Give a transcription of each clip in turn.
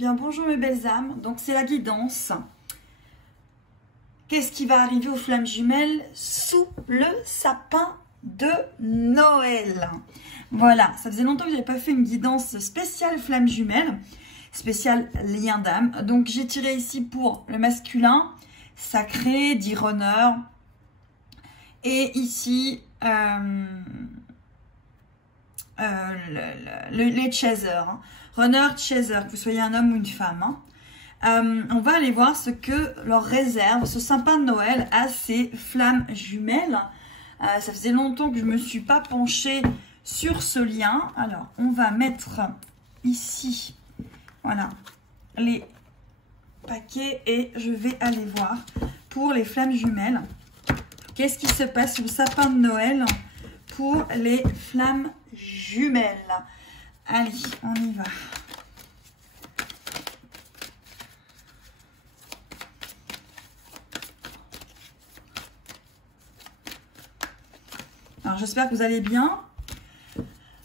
Bien, bonjour mes belles âmes. Donc c'est la guidance. Qu'est-ce qui va arriver aux flammes jumelles sous le sapin de Noël? Voilà, ça faisait longtemps que je n'avais pas fait une guidance spéciale flammes jumelles, spéciale lien d'âme. Donc j'ai tiré ici pour le masculin, sacré, dit runner. Et ici, les chasers. Hein. Runner, chaser, que vous soyez un homme ou une femme. Hein. On va aller voir ce que leur réserve ce sapin de Noël à ces flammes jumelles. Ça faisait longtemps que je ne me suis pas penchée sur ce lien. Alors, on va mettre ici, voilà, les paquets et je vais aller voir pour les flammes jumelles. Qu'est-ce qui se passe sous le sapin de Noël pour les flammes jumelles? Allez, on y va. Alors, j'espère que vous allez bien.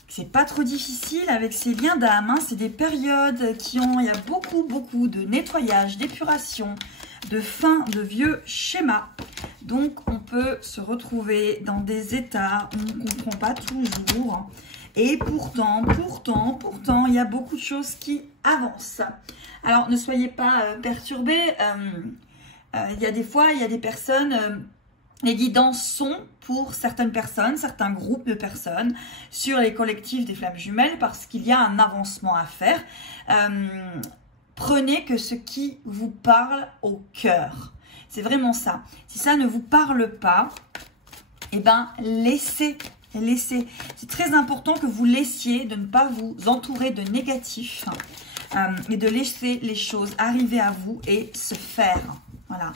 C'est pas trop difficile avec ces liens d'âme. Hein. C'est des périodes qui ont... Il y a beaucoup de nettoyage, d'épuration, de fin de vieux schémas. Donc, on peut se retrouver dans des états où on ne comprend pas toujours. Et pourtant, il y a beaucoup de choses qui avancent. Alors, ne soyez pas perturbés. Il y a des fois, il y a des personnes... les guidances sont pour certaines personnes, certains groupes de personnes sur les collectifs des flammes jumelles parce qu'il y a un avancement à faire. Prenez que ce qui vous parle au cœur. C'est vraiment ça. Si ça ne vous parle pas, eh ben laissez. C'est très important que vous laissiez, de ne pas vous entourer de négatifs et de laisser les choses arriver à vous et se faire. Voilà.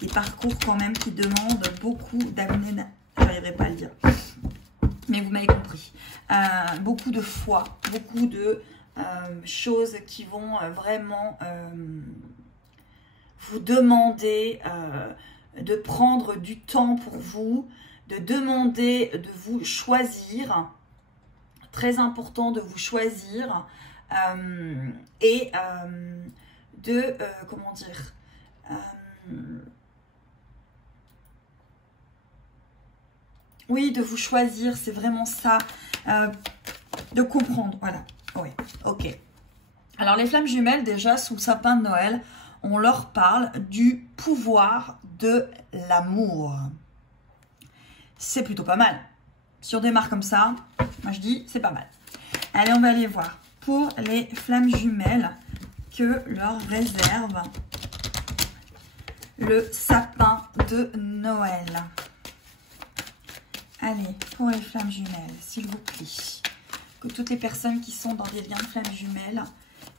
Des parcours quand même qui demandent beaucoup d'amener, je n'arriverai pas à le dire, mais vous m'avez compris, beaucoup de foi, beaucoup de choses qui vont vraiment vous demander de prendre du temps pour vous, de demander de vous choisir, très important de vous choisir et de, comment dire, oui, de vous choisir, c'est vraiment ça, de comprendre, voilà, oui, ok. Alors les flammes jumelles, déjà, sous le sapin de Noël, on leur parle du pouvoir de l'amour. C'est plutôt pas mal. Si on démarre comme ça, moi je dis, c'est pas mal. Allez, on va aller voir pour les flammes jumelles que leur réserve le sapin de Noël. Allez, pour les flammes jumelles, s'il vous plaît. Que toutes les personnes qui sont dans des liens de flammes jumelles,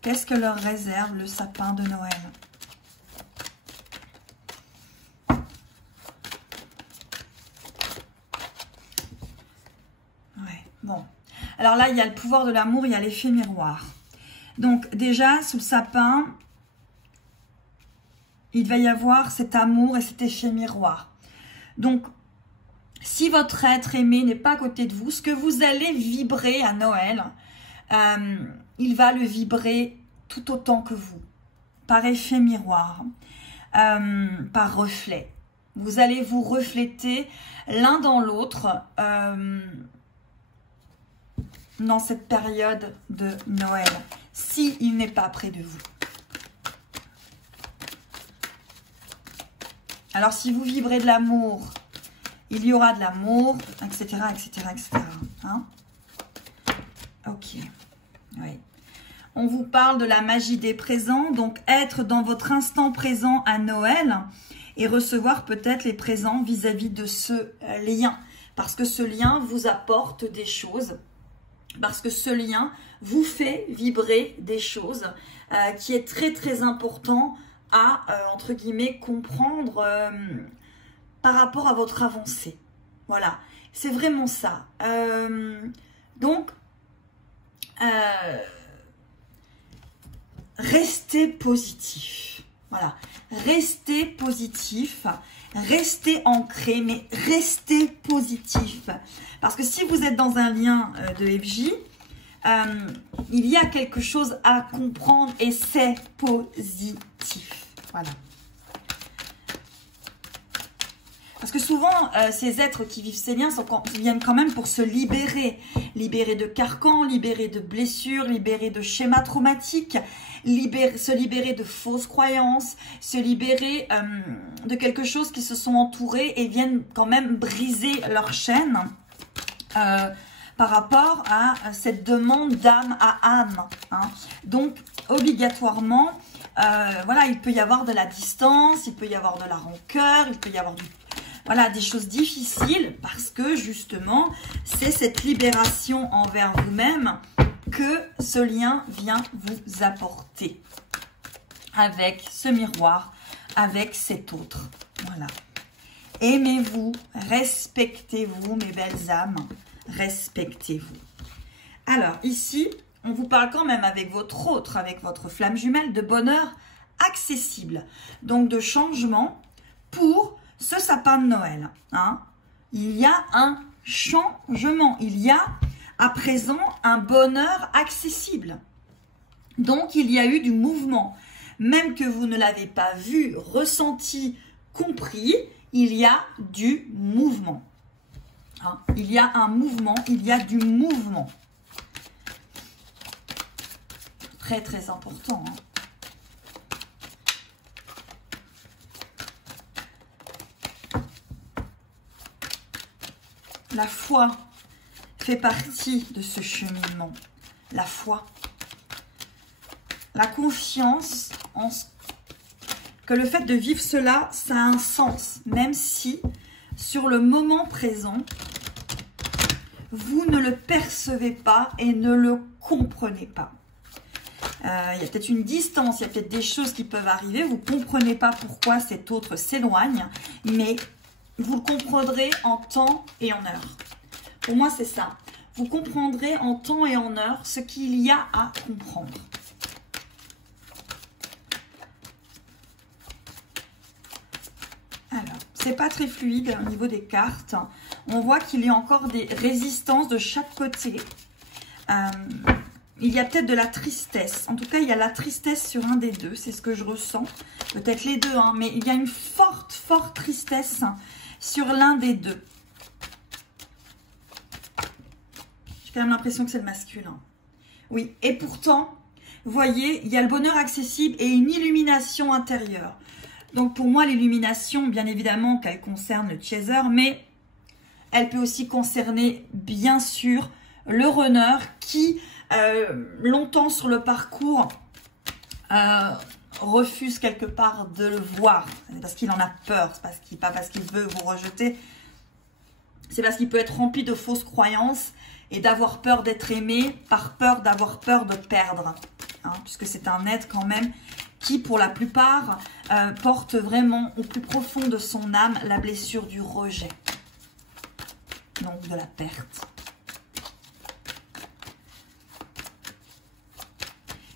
qu'est-ce que leur réserve le sapin de Noël? Ouais, bon. Alors là, il y a le pouvoir de l'amour, il y a l'effet miroir. Donc déjà, sous le sapin... il va y avoir cet amour et cet effet miroir. Donc, si votre être aimé n'est pas à côté de vous, ce que vous allez vibrer à Noël, il va le vibrer tout autant que vous, par effet miroir, par reflet. Vous allez vous refléter l'un dans l'autre dans cette période de Noël, s'il n'est pas près de vous. Alors, si vous vibrez de l'amour, il y aura de l'amour, etc., etc. Hein? Ok. Oui. On vous parle de la magie des présents. Donc, être dans votre instant présent à Noël et recevoir peut-être les présents vis-à-vis de ce lien. Parce que ce lien vous apporte des choses. Parce que ce lien vous fait vibrer des choses qui est très important à, entre guillemets, comprendre par rapport à votre avancée. Voilà, c'est vraiment ça. Donc, restez positif. Voilà, restez positif, restez ancré, mais restez positif. Parce que si vous êtes dans un lien de FJ, il y a quelque chose à comprendre et c'est positif. Voilà. Parce que souvent, ces êtres qui vivent ces liens viennent quand même pour se libérer. Libérer de carcans, libérer de blessures, libérer de schémas traumatiques, se libérer de fausses croyances, se libérer de quelque chose qui se sont entourés et viennent quand même briser leur chaîne par rapport à cette demande d'âme à âme. Hein. Donc, obligatoirement, voilà, il peut y avoir de la distance, il peut y avoir de la rancœur, il peut y avoir voilà, des choses difficiles parce que justement, c'est cette libération envers vous-même que ce lien vient vous apporter avec ce miroir, avec cet autre. Voilà. Aimez-vous, respectez-vous, mes belles âmes, respectez-vous. Alors, ici, on vous parle quand même avec votre autre, avec votre flamme jumelle, de bonheur accessible. Donc, de changement pour ce sapin de Noël. Hein. Il y a un changement. Il y a à présent un bonheur accessible. Donc, il y a eu du mouvement. Même que vous ne l'avez pas vu, ressenti, compris, il y a du mouvement. Hein. Il y a un mouvement, il y a du mouvement. Très, très important. Hein. La foi fait partie de ce cheminement. La foi. La confiance en que le fait de vivre cela, ça a un sens. Même si, sur le moment présent, vous ne le percevez pas et ne le comprenez pas. Il y a peut-être une distance, il y a peut-être des choses qui peuvent arriver. Vous ne comprenez pas pourquoi cet autre s'éloigne, mais vous le comprendrez en temps et en heure. Pour moi, c'est ça. Vous comprendrez en temps et en heure ce qu'il y a à comprendre. Alors, c'est pas très fluide au niveau des cartes. On voit qu'il y a encore des résistances de chaque côté. Il y a peut-être de la tristesse. En tout cas, il y a la tristesse sur un des deux. C'est ce que je ressens. Peut-être les deux, hein, mais il y a une forte, forte tristesse sur l'un des deux. J'ai quand même l'impression que c'est le masculin. Oui, et pourtant, vous voyez, il y a le bonheur accessible et une illumination intérieure. Donc pour moi, l'illumination, bien évidemment qu'elle concerne le chaser, mais elle peut aussi concerner, bien sûr, le runner qui, longtemps sur le parcours, refuse quelque part de le voir. Parce qu'il en a peur, c'est pas parce qu'il veut vous rejeter. C'est parce qu'il peut être rempli de fausses croyances et d'avoir peur d'être aimé par peur d'avoir peur de perdre. Hein, puisque c'est un être quand même qui, pour la plupart, porte vraiment au plus profond de son âme la blessure du rejet. Donc de la perte.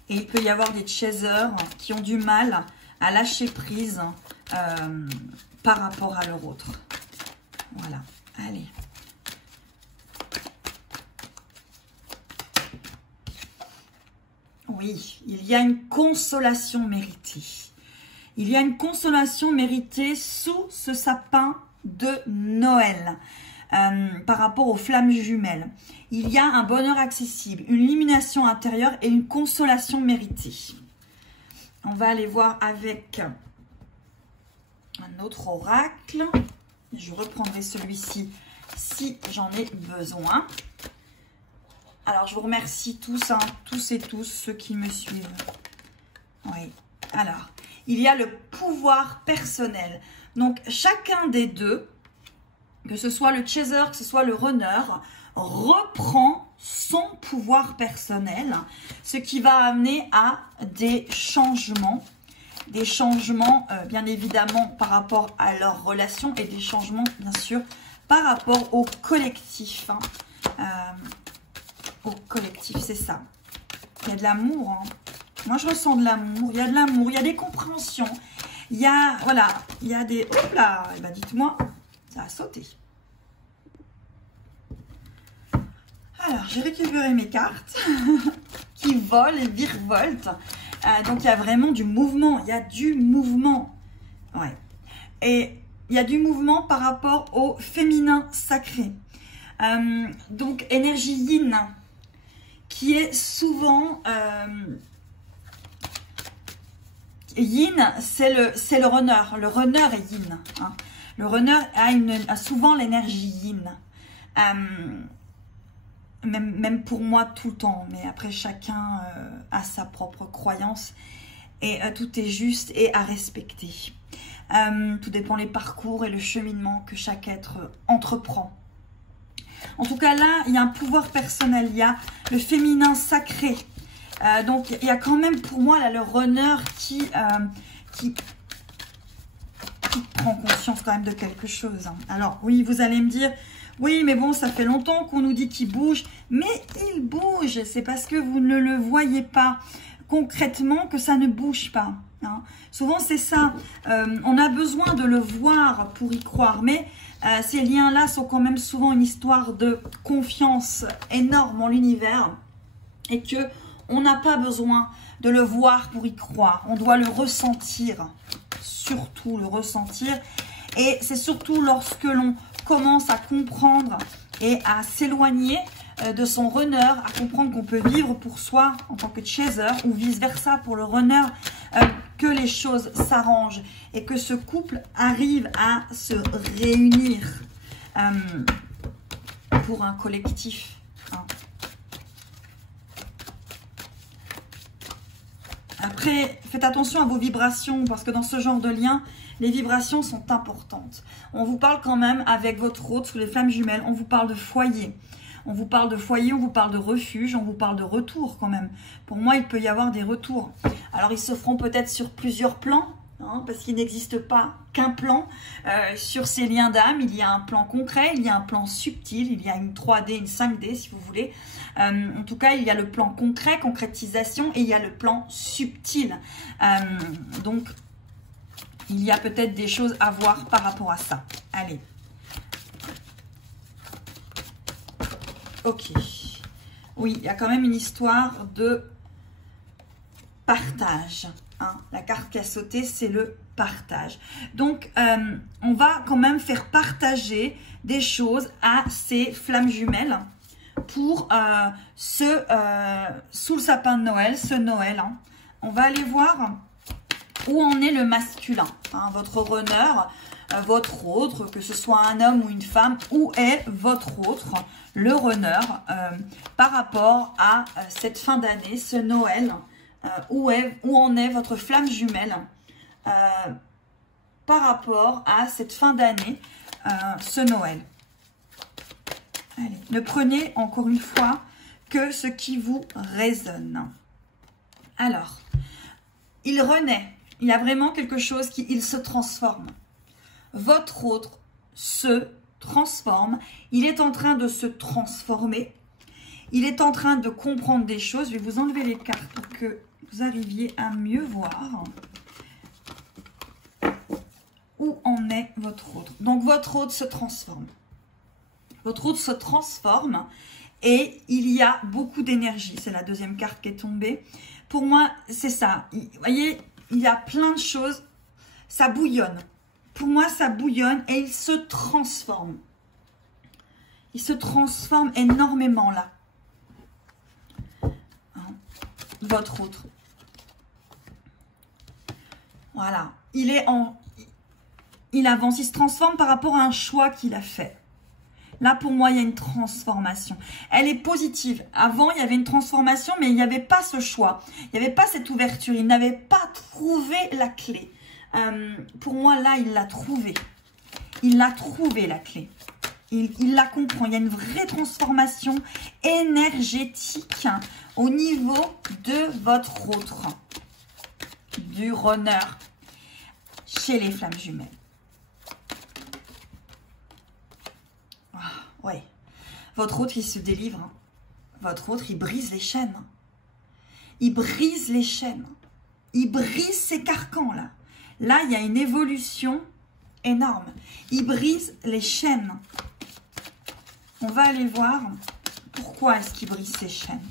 Et il peut y avoir des chasers qui ont du mal à lâcher prise par rapport à leur autre. Voilà, allez. Oui, il y a une consolation méritée. Il y a une consolation méritée sous ce sapin de Noël. Par rapport aux flammes jumelles. Il y a un bonheur accessible, une illumination intérieure et une consolation méritée. On va aller voir avec un autre oracle. Je reprendrai celui-ci si j'en ai besoin. Alors, je vous remercie tous, hein, tous et tous ceux qui me suivent. Oui. Alors, il y a le pouvoir personnel. Donc, chacun des deux, que ce soit le chaser, que ce soit le runner, reprend son pouvoir personnel, ce qui va amener à des changements bien évidemment par rapport à leur relation et des changements bien sûr par rapport au collectif. Au collectif, c'est ça. Il y a de l'amour. Hein. Moi, je ressens de l'amour. Il y a de l'amour, il y a des compréhensions. Il y a, voilà, il y a des... Hop là, ben dites-moi... Ça a sauté. Alors, j'ai récupéré mes cartes qui volent et virevoltent. Donc, il y a vraiment du mouvement. Il y a du mouvement. Ouais. Et il y a du mouvement par rapport au féminin sacré. Donc, énergie yin, qui est souvent... yin, c'est le runner. Le runner est yin. Hein. Le runner a souvent l'énergie yin. Même pour moi tout le temps, mais après chacun a sa propre croyance et tout est juste et à respecter. Tout dépend les parcours et le cheminement que chaque être entreprend. En tout cas là, il y a un pouvoir personnel, il y a le féminin sacré. Donc il y a quand même pour moi là le runner qui prend conscience quand même de quelque chose. Hein. Alors oui, vous allez me dire... Oui, mais bon, ça fait longtemps qu'on nous dit qu'il bouge. Mais il bouge. C'est parce que vous ne le voyez pas concrètement que ça ne bouge pas. Hein. Souvent, c'est ça. On a besoin de le voir pour y croire. Mais ces liens-là sont quand même souvent une histoire de confiance énorme en l'univers. Et que on n'a pas besoin de le voir pour y croire. On doit le ressentir. Surtout le ressentir. Et c'est surtout lorsque l'on commence à comprendre et à s'éloigner de son runner, à comprendre qu'on peut vivre pour soi en tant que chaser ou vice-versa pour le runner, que les choses s'arrangent et que ce couple arrive à se réunir pour un collectif. Hein. Après, faites attention à vos vibrations parce que dans ce genre de lien, les vibrations sont importantes. On vous parle quand même avec votre hôte sous les flammes jumelles. On vous parle de foyer. On vous parle de foyer, on vous parle de refuge, on vous parle de retour quand même. Pour moi, il peut y avoir des retours. Alors, ils se feront peut-être sur plusieurs plans, hein, parce qu'il n'existe pas qu'un plan. Sur ces liens d'âme, il y a un plan concret, il y a un plan subtil, il y a une 3D, une 5D si vous voulez. En tout cas, il y a le plan concret, concrétisation, et il y a le plan subtil. Donc, il y a peut-être des choses à voir par rapport à ça. Allez. Ok. Oui, il y a quand même une histoire de partage. Hein. La carte qui a sauté, c'est le partage. Donc, on va quand même faire partager des choses à ces flammes jumelles pour sous le sapin de Noël, ce Noël. Hein. On va aller voir où en est le masculin. Hein, votre runner, votre autre, que ce soit un homme ou une femme, où est votre autre, le runner, par rapport à cette fin d'année, ce Noël, où en est votre flamme jumelle, par rapport à cette fin d'année, ce Noël. Allez, ne prenez encore une fois que ce qui vous résonne. Alors, il renaît. Il y a vraiment quelque chose il se transforme. Votre autre se transforme. Il est en train de se transformer. Il est en train de comprendre des choses. Je vais vous enlever les cartes pour que vous arriviez à mieux voir où en est votre autre. Donc, votre autre se transforme. Votre autre se transforme et il y a beaucoup d'énergie. C'est la deuxième carte qui est tombée. Pour moi, c'est ça. Vous voyez, il y a plein de choses. Ça bouillonne. Pour moi, ça bouillonne et il se transforme. Il se transforme énormément là. Hein, votre autre. Voilà. Il avance, il se transforme par rapport à un choix qu'il a fait. Là, pour moi, il y a une transformation. Elle est positive. Avant, il y avait une transformation, mais il n'y avait pas ce choix. Il n'y avait pas cette ouverture. Il n'avait pas trouvé la clé. Pour moi, là, il l'a trouvé. Il a trouvé la clé. Il la comprend. Il y a une vraie transformation énergétique au niveau de votre autre. Du runner chez les flammes jumelles. Ouais, votre autre, il se délivre. Hein. Votre autre, il brise les chaînes. Hein. Il brise les chaînes. Il brise ces carcans, là. Là, il y a une évolution énorme. Il brise les chaînes. On va aller voir Pourquoi est-ce qu'il brise ses chaînes?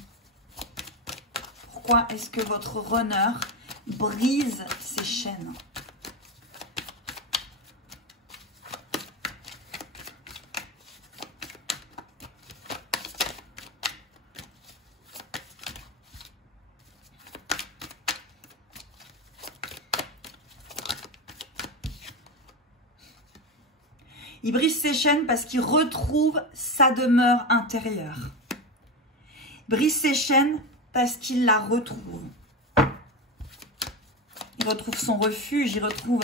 Pourquoi est-ce que votre runner brise ses chaînes? Il brise ses chaînes parce qu'il retrouve sa demeure intérieure. Il brise ses chaînes parce qu'il la retrouve. Il retrouve son refuge, il retrouve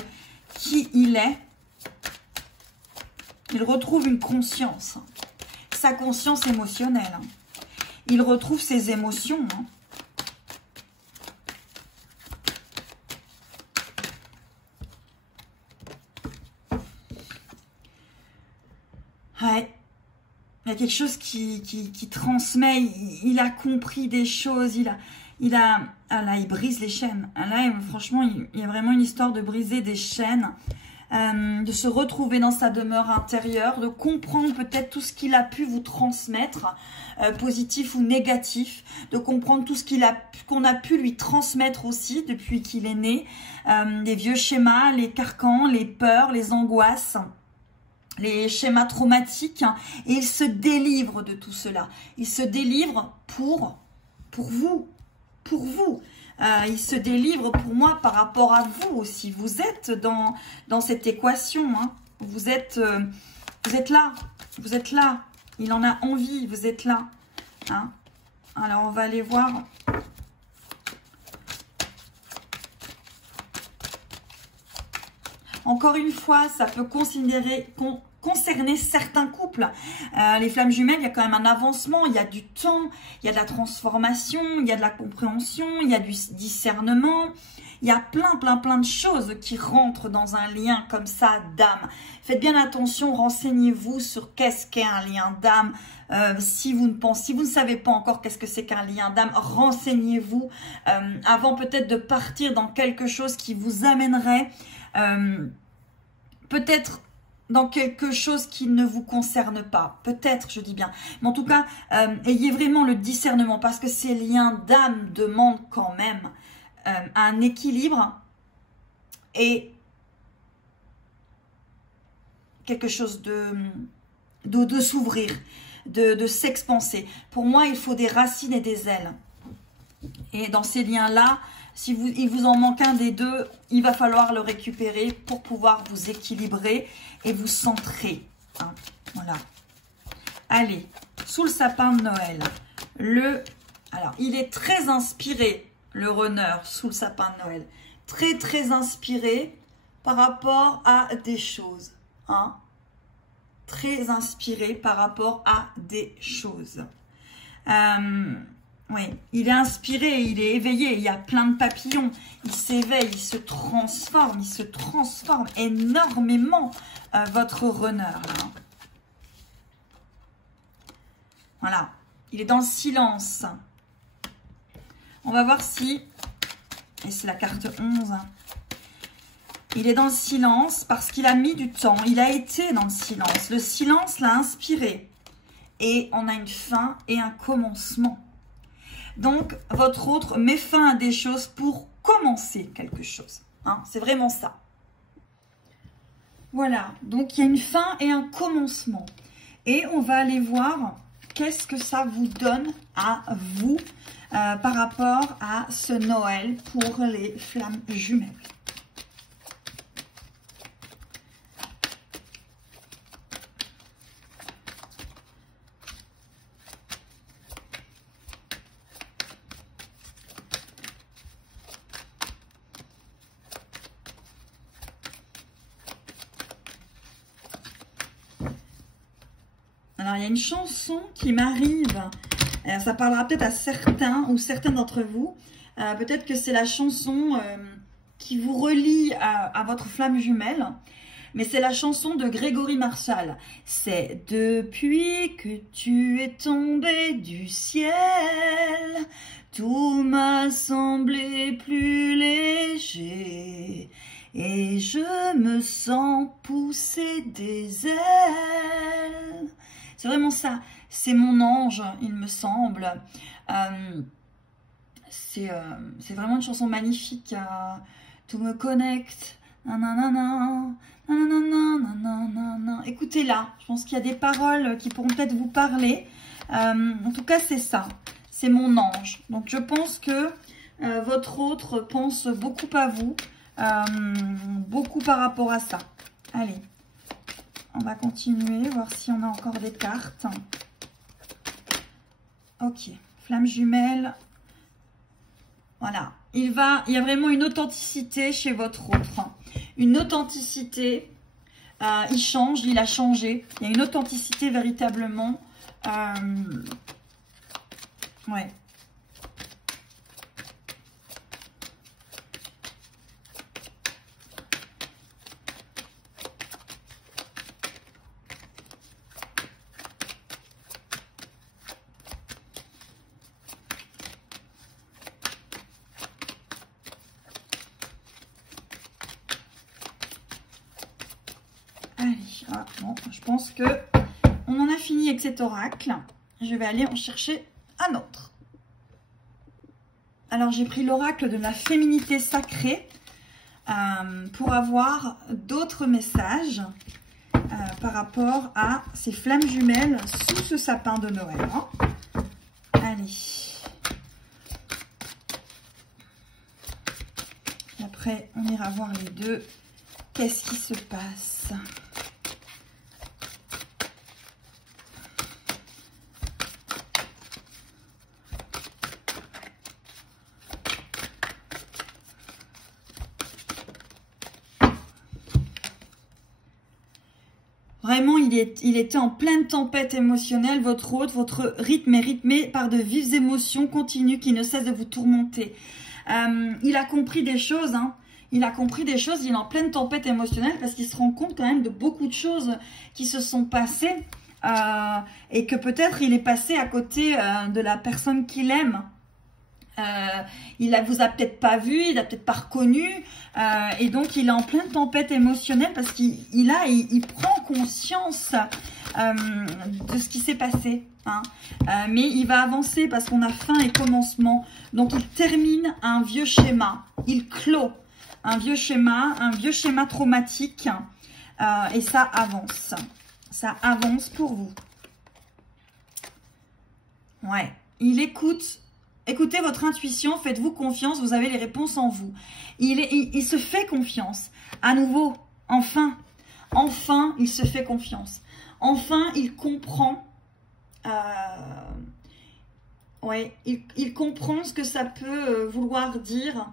qui il est. Il retrouve une conscience, sa conscience émotionnelle. Il retrouve ses émotions. Ouais. Il y a quelque chose qui transmet, il a compris des choses, ah là, il brise les chaînes. Là, franchement, il y a vraiment une histoire de briser des chaînes, de se retrouver dans sa demeure intérieure, de comprendre peut-être tout ce qu'il a pu vous transmettre, positif ou négatif, de comprendre tout ce qu'on a pu lui transmettre aussi depuis qu'il est né, les vieux schémas, les carcans, les peurs, les angoisses, les schémas traumatiques, et il se délivre de tout cela. Il se délivre pour vous. Il se délivre pour moi par rapport à vous aussi. Vous êtes dans cette équation. Vous êtes là. Vous êtes là. Il en a envie. Vous êtes là. Alors, on va aller voir. Encore une fois, ça peut concerner certains couples. Les flammes jumelles, il y a quand même un avancement, il y a du temps, il y a de la transformation, il y a de la compréhension, il y a du discernement. Il y a plein de choses qui rentrent dans un lien comme ça d'âme. Faites bien attention, renseignez-vous sur qu'est-ce qu'est un lien d'âme. Si vous ne savez pas encore qu'est-ce que c'est qu'un lien d'âme, renseignez-vous avant peut-être de partir dans quelque chose qui vous amènerait peut-être dans quelque chose qui ne vous concerne pas. Peut-être, je dis bien. Mais en tout cas, ayez vraiment le discernement parce que ces liens d'âme demandent quand même un équilibre et quelque chose de s'ouvrir, de s'expanser. Pour moi, il faut des racines et des ailes. Et dans ces liens-là, si il vous en manque un des deux, il va falloir le récupérer pour pouvoir vous équilibrer et vous centrer. Voilà. Allez, sous le sapin de Noël. Alors, il est très inspiré, le runner, sous le sapin de Noël. Très inspiré par rapport à des choses. Très inspiré par rapport à des choses. Oui, il est inspiré, il est éveillé, il y a plein de papillons, il s'éveille, il se transforme énormément, votre runner. Là. Voilà, il est dans le silence. On va voir si, et c'est la carte 11, il est dans le silence parce qu'il a mis du temps, il a été dans le silence. Le silence l'a inspiré et on a une fin et un commencement. Donc, votre autre met fin à des choses pour commencer quelque chose. C'est vraiment ça. Voilà, donc il y a une fin et un commencement. Et on va aller voir qu'est-ce que ça vous donne à vous par rapport à ce Noël pour les flammes jumelles. Alors, il y a une chanson qui m'arrive. Ça parlera peut-être à certains ou certaines d'entre vous. Peut-être que c'est la chanson qui vous relie à votre flamme jumelle. Mais c'est la chanson de Grégory Marshall. C'est « Depuis que tu es tombé du ciel, tout m'a semblé plus léger. Et je me sens pousser des ailes. » C'est vraiment ça. c'est mon ange, il me semble. C'est vraiment une chanson magnifique. To me connect. Écoutez-la, je pense qu'il y a des paroles qui pourront peut-être vous parler. En tout cas, c'est ça. C'est mon ange. Donc, je pense que votre autre pense beaucoup à vous. Beaucoup par rapport à ça. Allez, on va continuer, voir si on a encore des cartes. Ok, flamme jumelle. Voilà, il y a vraiment une authenticité chez votre autre. Une authenticité, il change, il a changé. Il y a une authenticité véritablement. Ouais. Bon, je pense que on en a fini avec cet oracle. Je vais aller en chercher un autre. Alors, j'ai pris l'oracle de la féminité sacrée pour avoir d'autres messages par rapport à ces flammes jumelles sous ce sapin de Noël. Hein. Allez. Et après, on ira voir les deux. Qu'est-ce qui se passe ? Vraiment, il était en pleine tempête émotionnelle. Votre autre, votre rythme est rythmé par de vives émotions continues qui ne cessent de vous tourmenter. Il a compris des choses, hein. Il a compris des choses, il est en pleine tempête émotionnelle parce qu'il se rend compte quand même de beaucoup de choses qui se sont passées et que peut-être il est passé à côté de la personne qu'il aime. Il vous a peut-être pas vu, il a peut-être pas reconnu et donc il est en pleine tempête émotionnelle parce qu'il prend conscience de ce qui s'est passé. Hein. Mais il va avancer parce qu'on a fin et commencement. Donc il termine un vieux schéma, il clôt un vieux schéma traumatique et ça avance. Ça avance pour vous. Ouais, il écoute. Écoutez votre intuition, faites-vous confiance, vous avez les réponses en vous. Il se fait confiance. À nouveau, enfin, il se fait confiance. Enfin, il comprend. Il comprend ce que ça peut vouloir dire,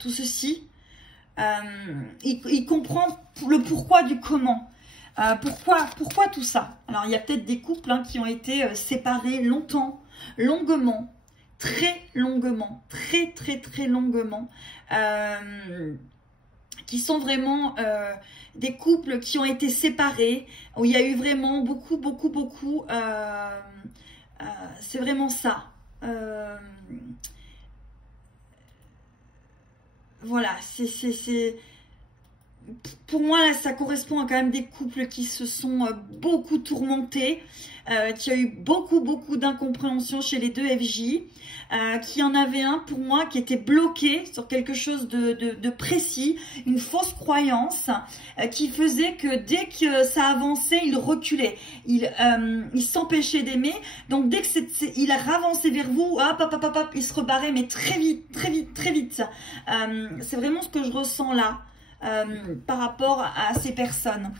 tout ceci. Il comprend le pourquoi du comment. Pourquoi tout ça? Alors, il y a peut-être des couples hein, qui ont été séparés longtemps, longuement, très longuement, très longuement, qui sont vraiment des couples qui ont été séparés, où il y a eu vraiment beaucoup, c'est vraiment ça. Voilà, pour moi, là, ça correspond à quand même des couples qui se sont beaucoup tourmentés, qui a eu beaucoup d'incompréhension chez les deux FJ, qui en avait un pour moi qui était bloqué sur quelque chose de précis, une fausse croyance qui faisait que dès que ça avançait, il reculait, il s'empêchait d'aimer. Donc dès que il a avancé vers vous, hop, il se rebarrait, mais très vite. C'est vraiment ce que je ressens là. Par rapport à ces personnes.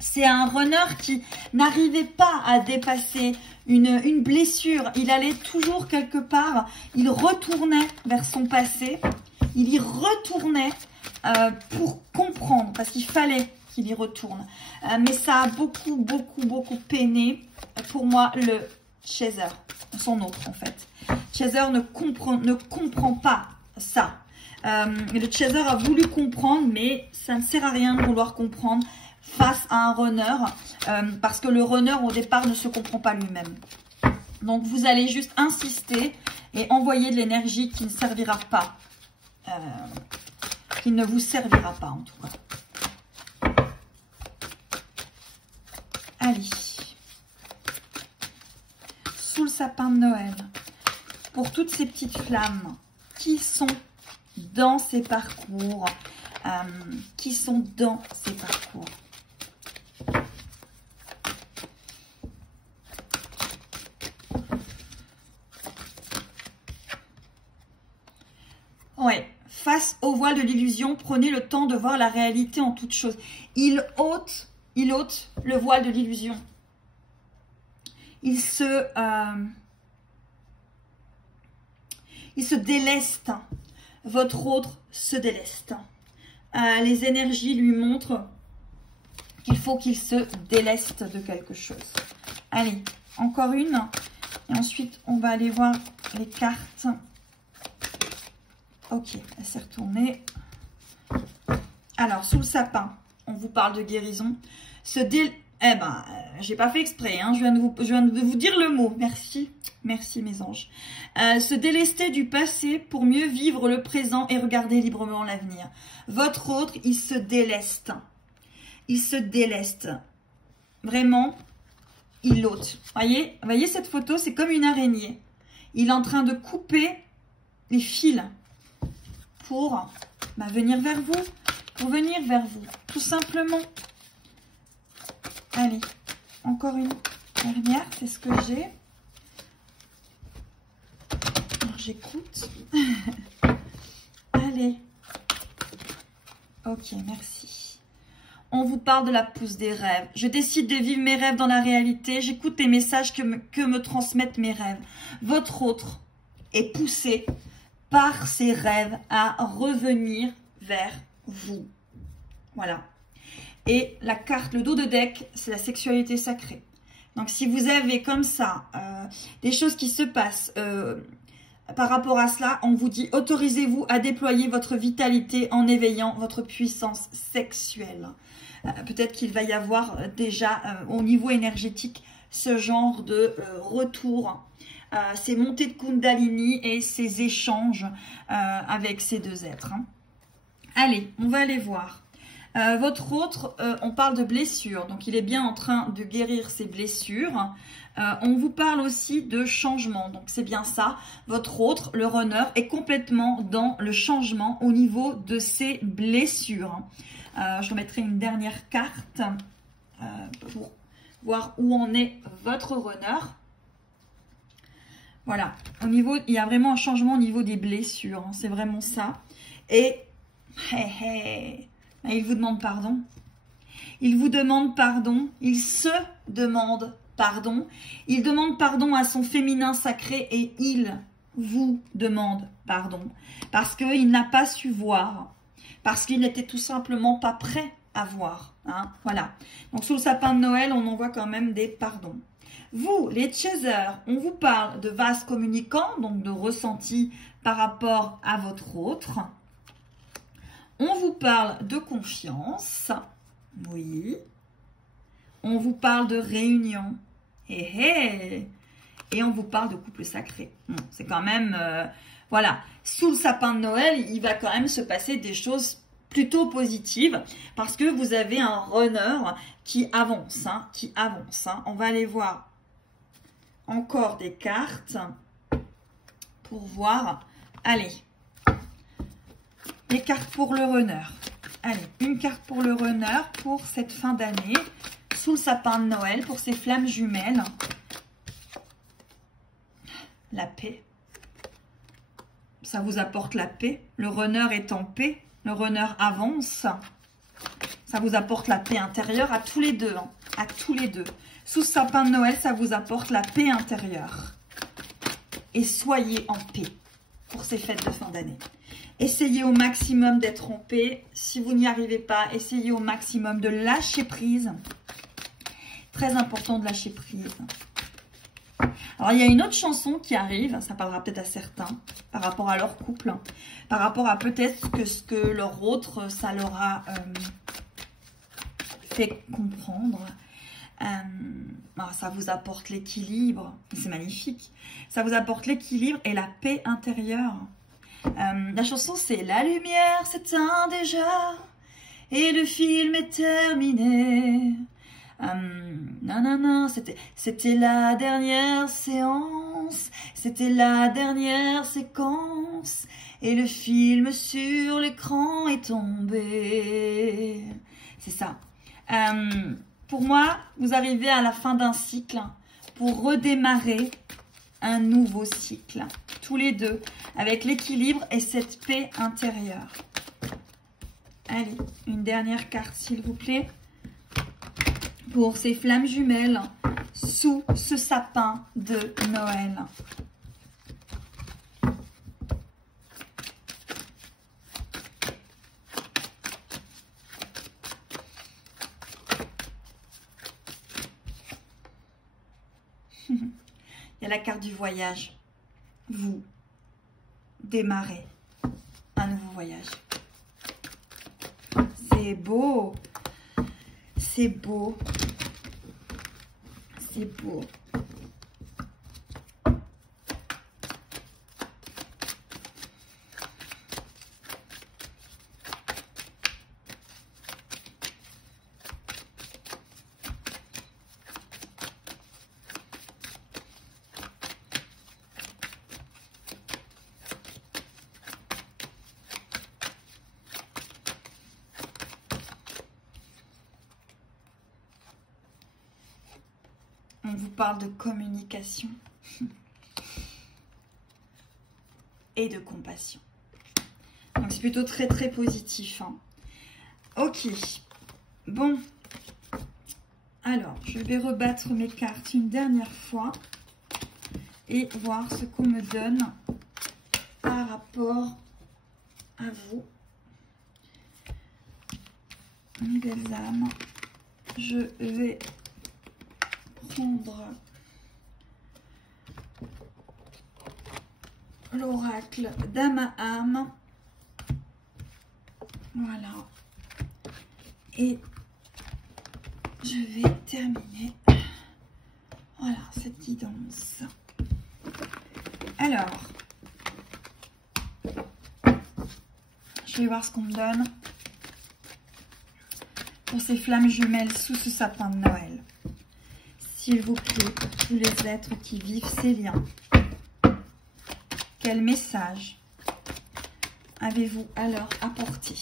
C'est un runner qui n'arrivait pas à dépasser une blessure. Il allait toujours quelque part, il retournait vers son passé, il y retournait pour comprendre, parce qu'il fallait qu'il y retourne. Mais ça a beaucoup peiné pour moi le chaser, son autre en fait. Chaser ne comprend pas ça. Le chaser a voulu comprendre, mais ça ne sert à rien de vouloir comprendre face à un runner, parce que le runner au départ ne se comprend pas lui-même. Donc vous allez juste insister et envoyer de l'énergie qui ne servira pas, qui ne vous servira pas en tout cas. Allez, sapin de Noël, pour toutes ces petites flammes qui sont dans ces parcours, Ouais, face au voile de l'illusion, prenez le temps de voir la réalité en toute chose. Il ôte le voile de l'illusion. Il se déleste. Votre autre se déleste. Les énergies lui montrent qu'il faut qu'il se déleste de quelque chose. Allez, encore une. Et ensuite, on va aller voir les cartes. Ok, elle s'est retournée. Alors, sous le sapin, on vous parle de guérison. Eh ben, j'ai pas fait exprès, hein. Je viens de vous dire le mot. Merci, merci mes anges. Se délester du passé pour mieux vivre le présent et regarder librement l'avenir. Votre autre, il se déleste. Il se déleste. Vraiment, il ôte. Voyez cette photo, c'est comme une araignée. Il est en train de couper les fils pour venir vers vous. Pour venir vers vous, tout simplement. Allez, encore une dernière, c'est ce que j'ai. J'écoute. Allez. Ok, merci. On vous parle de la pousse des rêves. Je décide de vivre mes rêves dans la réalité. J'écoute les messages que me transmettent mes rêves. Votre autre est poussé par ses rêves à revenir vers vous. Voilà. Et la carte, le dos de deck, c'est la sexualité sacrée. Donc, si vous avez comme ça des choses qui se passent par rapport à cela, on vous dit, autorisez-vous à déployer votre vitalité en éveillant votre puissance sexuelle. Peut-être qu'il va y avoir déjà au niveau énergétique ce genre de retour, ces montées de Kundalini et ces échanges avec ces deux êtres. Hein. Allez, on va aller voir. Votre autre, on parle de blessures, donc il est bien en train de guérir ses blessures. On vous parle aussi de changement, donc c'est bien ça. Votre autre, le runner, est complètement dans le changement au niveau de ses blessures. Je remettrai une dernière carte pour voir où en est votre runner. Voilà, il y a vraiment un changement au niveau des blessures, hein, c'est vraiment ça. Et il vous demande pardon. Il vous demande pardon. Il se demande pardon. Il demande pardon à son féminin sacré et il vous demande pardon. Parce qu'il n'a pas su voir. Parce qu'il n'était tout simplement pas prêt à voir. Hein, voilà. Donc, sous le sapin de Noël, on en voit quand même des pardons. Vous, les chasers, on vous parle de vases communicants, donc de ressenti par rapport à votre autre. On vous parle de confiance, oui. On vous parle de réunion, et on vous parle de couple sacré. Bon, c'est quand même, voilà. Sous le sapin de Noël, il va quand même se passer des choses plutôt positives parce que vous avez un runner qui avance, hein, On va aller voir encore des cartes pour voir. Allez. Les cartes pour le runner. Allez, une carte pour le runner pour cette fin d'année. Sous le sapin de Noël, pour ces flammes jumelles. La paix. Ça vous apporte la paix. Le runner est en paix. Le runner avance. Ça vous apporte la paix intérieure à tous les deux. Hein, à tous les deux. Sous le sapin de Noël, ça vous apporte la paix intérieure. Et soyez en paix pour ces fêtes de fin d'année. Essayez au maximum d'être en paix. Si vous n'y arrivez pas, essayez au maximum de lâcher prise. Très important de lâcher prise. Alors, il y a une autre chanson qui arrive. Ça parlera peut-être à certains par rapport à leur couple. Par rapport à peut-être que ce que leur autre, ça leur a fait comprendre. Ça vous apporte l'équilibre. C'est magnifique. Ça vous apporte l'équilibre et la paix intérieure. La chanson c'est La lumière s'éteint déjà et le film est terminé. Nanana, c'était la dernière séance. silence. C'était la dernière séquence. Et le film sur l'écran est tombé. C'est ça. Pour moi, vous arrivez à la fin d'un cycle pour redémarrer un nouveau cycle. Tous les deux, avec l'équilibre et cette paix intérieure. Allez, une dernière carte, s'il vous plaît. Pour ces flammes jumelles sous ce sapin de Noël. Il y a la carte du voyage. Vous démarrez un nouveau voyage. C'est beau. C'est beau. C'est beau. On vous parle de communication et de compassion. Donc c'est plutôt très très positif. Hein. Ok. Bon. Alors, je vais rebattre mes cartes une dernière fois et voir ce qu'on me donne par rapport à vous. Mes belles âmes. Je vais prendre l'oracle Dame à âme. Voilà. Et je vais terminer. Voilà, cette guidance. Alors, je vais voir ce qu'on me donne pour ces flammes jumelles sous ce sapin de Noël. S'il vous plaît, pour tous les êtres qui vivent ces liens, quel message avez-vous à leur apporter?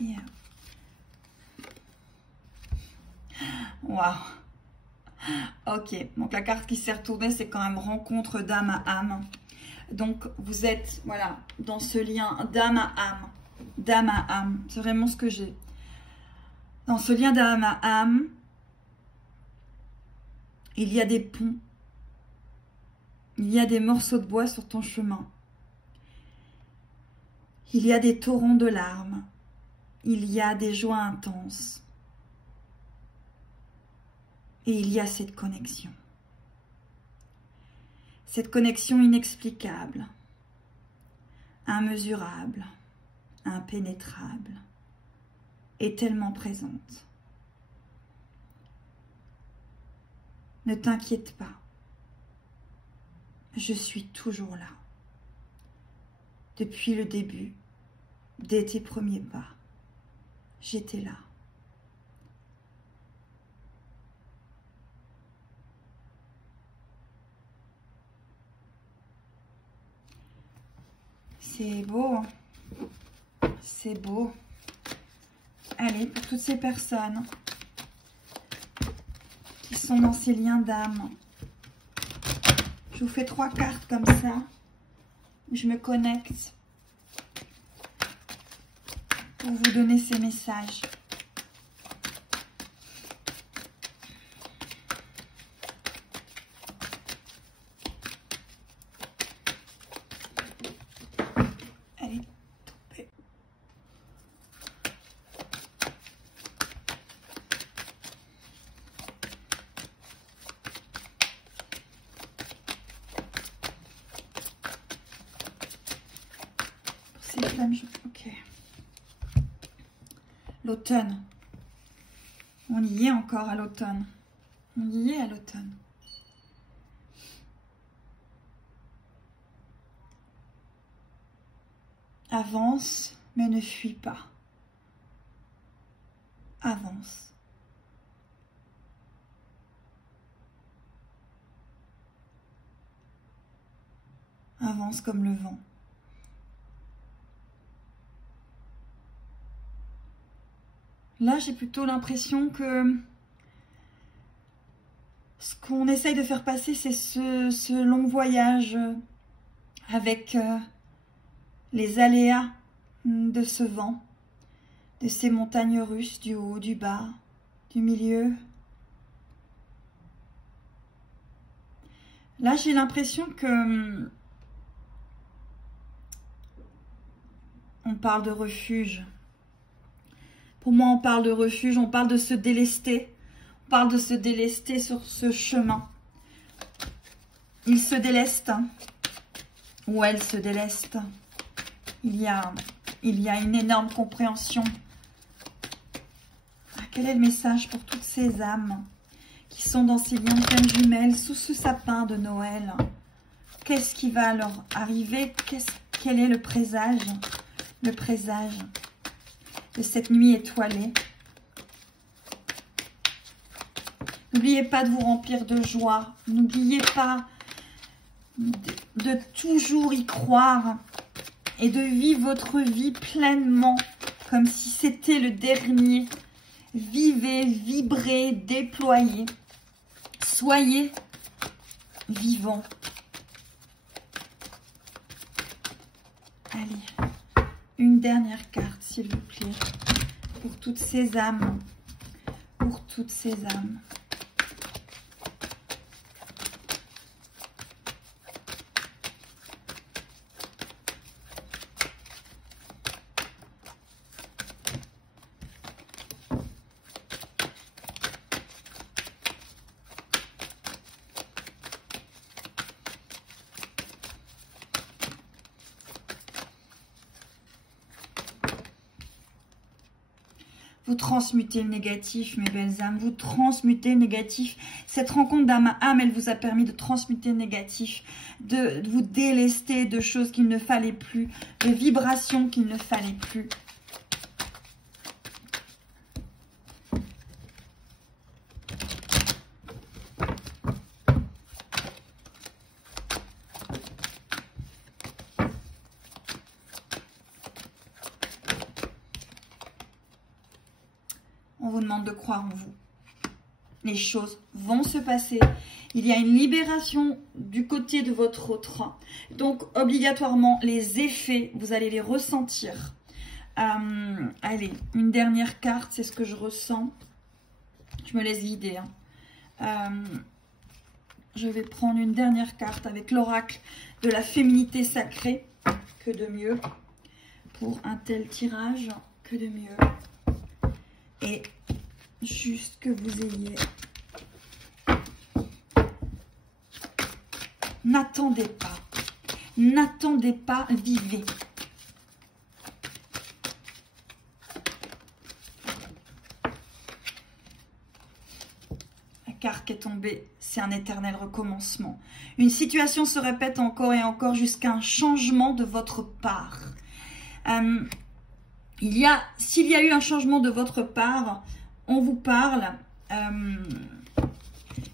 Yeah. Waouh. Ok, donc la carte qui s'est retournée, c'est quand même rencontre d'âme à âme. Donc vous êtes, voilà, dans ce lien d'âme à âme. D'âme à âme, c'est vraiment ce que j'ai. Dans ce lien d'âme à âme, il y a des ponts. Il y a des morceaux de bois sur ton chemin. Il y a des torrents de larmes. Il y a des joies intenses. Et il y a cette connexion. Cette connexion inexplicable, immesurable, impénétrable, est tellement présente. Ne t'inquiète pas. Je suis toujours là. Depuis le début, dès tes premiers pas, j'étais là. C'est beau, hein. C'est beau. Allez, pour toutes ces personnes qui sont dans ces liens d'âme, je vous fais 3 cartes comme ça, où je me connecte pour vous donner ces messages. Allez, tombez. Pour ces flammes, ok. L'automne. On y est encore à l'automne. On y est à l'automne. Avance, mais ne fuis pas. Avance. Avance comme le vent. Là, j'ai plutôt l'impression que ce qu'on essaye de faire passer, c'est ce long voyage avec les aléas de ce vent, de ces montagnes russes, du haut, du bas, du milieu. Là, j'ai l'impression que on parle de refuge. Pour moi, on parle de refuge, on parle de se délester. On parle de se délester sur ce chemin. Il se déleste, ou elle se déleste. Il y a une énorme compréhension. Quel est le message pour toutes ces âmes qui sont dans ces liens de flammes jumelles, sous ce sapin de Noël? Qu'est-ce qui va leur arriver? Quel est le présage? Le présage de cette nuit étoilée. N'oubliez pas de vous remplir de joie. N'oubliez pas de toujours y croire et de vivre votre vie pleinement comme si c'était le dernier. Vivez, vibrez, déployez. Soyez vivants. Allez. Une dernière carte, s'il vous plaît, pour toutes ces âmes, pour toutes ces âmes. Vous transmutez le négatif, mes belles âmes. Vous transmutez le négatif. Cette rencontre d'âme à âme, elle vous a permis de transmuter le négatif, de vous délester de choses qu'il ne fallait plus, de vibrations qu'il ne fallait plus. On vous demande de croire en vous. Les choses vont se passer. Il y a une libération du côté de votre autre. Donc, obligatoirement, les effets, vous allez les ressentir. Allez, une dernière carte, c'est ce que je ressens. Je me laisse guider. Je vais prendre une dernière carte avec l'oracle de la féminité sacrée. Que de mieux pour un tel tirage, que de mieux. Et juste que vous ayez... N'attendez pas, vivez. La carte qui est tombée, c'est un éternel recommencement. Une situation se répète encore et encore jusqu'à un changement de votre part. S'il y a eu un changement de votre part, on vous parle...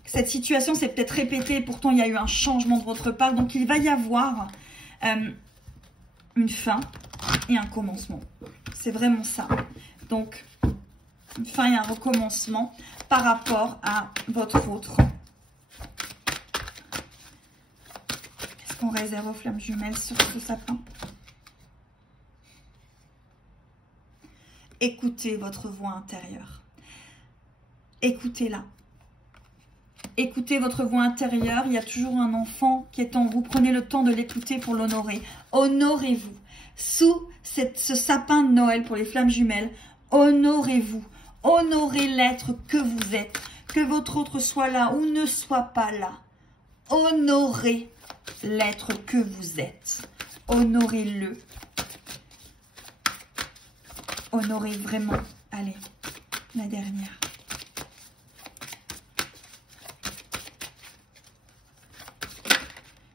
cette situation s'est peut-être répétée et pourtant il y a eu un changement de votre part. Donc il va y avoir une fin et un commencement. C'est vraiment ça. Donc une fin et un recommencement par rapport à votre autre. Qu'est-ce qu'on réserve aux flammes jumelles sur ce sapin? Écoutez votre voix intérieure. Écoutez-la. Écoutez votre voix intérieure. Il y a toujours un enfant qui est en vous. Prenez le temps de l'écouter pour l'honorer. Honorez-vous. Sous ce sapin de Noël pour les flammes jumelles, honorez-vous. Honorez l'être que vous êtes. Que votre autre soit là ou ne soit pas là. Honorez l'être que vous êtes. Honorez-le. Honorez vraiment. Allez, la dernière.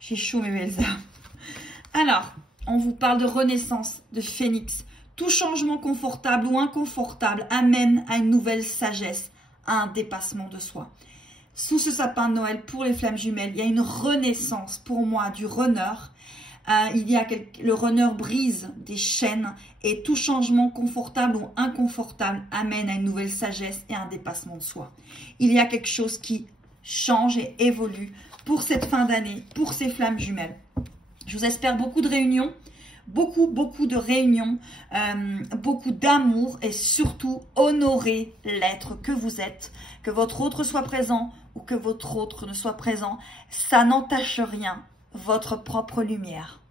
J'ai chaud, mes belles âmes. Alors, On vous parle de renaissance, de phénix. Tout changement confortable ou inconfortable amène à une nouvelle sagesse, à un dépassement de soi. Sous ce sapin de Noël, pour les flammes jumelles, il y a une renaissance pour moi du runner. Le runner brise des chaînes et tout changement confortable ou inconfortable amène à une nouvelle sagesse et un dépassement de soi. Il y a quelque chose qui change et évolue pour cette fin d'année, pour ces flammes jumelles. Je vous espère beaucoup de réunions, beaucoup de réunions, beaucoup d'amour et surtout honorer l'être que vous êtes. Que votre autre soit présent ou que votre autre ne soit présent, ça n'entache rien, votre propre lumière.